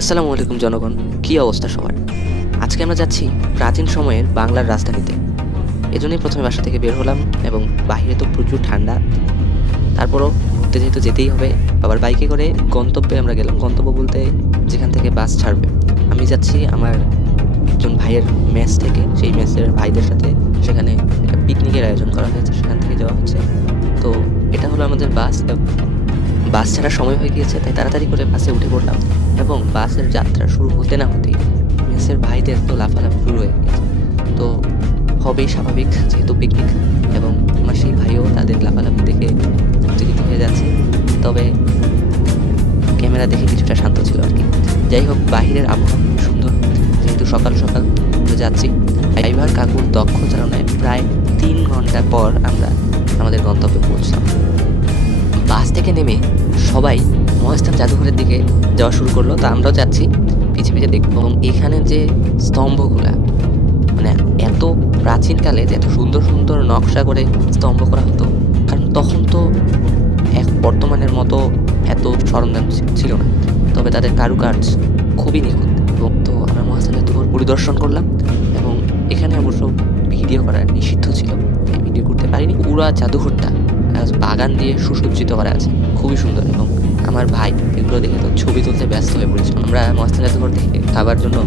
আসসালামু আলাইকুম জনগণ, কি অবস্থা সবার? আজকে আমরা যাচ্ছি প্রাচীন সময়ের বাংলার রাজধানীতে। এজন্যই প্রথমে বাসা থেকে বের হলাম এবং বাহিরে তো প্রচুর ঠান্ডা। তারপরও ঘুরতে যেহেতু যেতেই হবে, বাবার বাইকে করে গন্তব্যে আমরা গেলাম। গন্তব্য বলতে যেখান থেকে বাস ছাড়বে। আমি যাচ্ছি আমার একজন ভাইয়ের মেস থেকে, সেই মেসের ভাইদের সাথে সেখানে একটা পিকনিকের আয়োজন করা হয়েছে, সেখান থেকে যাওয়া হচ্ছে। তো এটা হলো আমাদের বাস। বাস ছাড়ার সময় হয়ে গিয়েছে, তাই তাড়াতাড়ি করে বাসে উঠে পড়লাম এবং বাসের যাত্রা শুরু হতে না হতেই মেসের ভাইদের তো লাফালাফি শুরু হয়ে গেছে। তো হবেই স্বাভাবিক, যেহেতু পিকনিক, এবং আমার সেই ভাইও তাদের লাফালাফি দেখে উত্তেজিত হয়ে যাচ্ছে। তবে ক্যামেরা দেখে কিছুটা শান্ত ছিল আর কি। যাই হোক, বাহিরের আবহাওয়া খুব সুন্দর, যেহেতু সকাল সকাল আমরা যাচ্ছি। ড্রাইভার কাকুর দক্ষ চালনায় প্রায় 3 ঘন্টা পর আমরা আমাদের গন্তব্যে পৌঁছলাম। বাস থেকে নেমে সবাই মহাস্থান জাদুঘরের দিকে যাওয়া শুরু করলো, তা আমরাও যাচ্ছি পিছে পিছে দেখব। এবং এখানের যে স্তম্ভগুলা, মানে এত প্রাচীনকালে যে এত সুন্দর সুন্দর নকশা করে স্তম্ভ করা হতো, কারণ তখন তো বর্তমানের মতো এত সরঞ্জাম ছিল না, তবে তাদের কারুকাজ খুবই নিখুঁত। এবং তো আমরা মহাস্থান জাদুঘর পরিদর্শন করলাম এবং এখানে অবশ্য ভিডিও করা নিষিদ্ধ ছিল, তাই ভিডিও করতে পারিনি। পুরো জাদুঘরটা বাগান দিয়ে সুসজ্জিত করা আছে, খুবই সুন্দর। এবং আমার ভাই এগুলো দেখে তো ছবি তুলতে ব্যস্ত হয়ে পড়েছিল। আমরা মহাস্থান জাদুঘর থেকে খাবার জন্য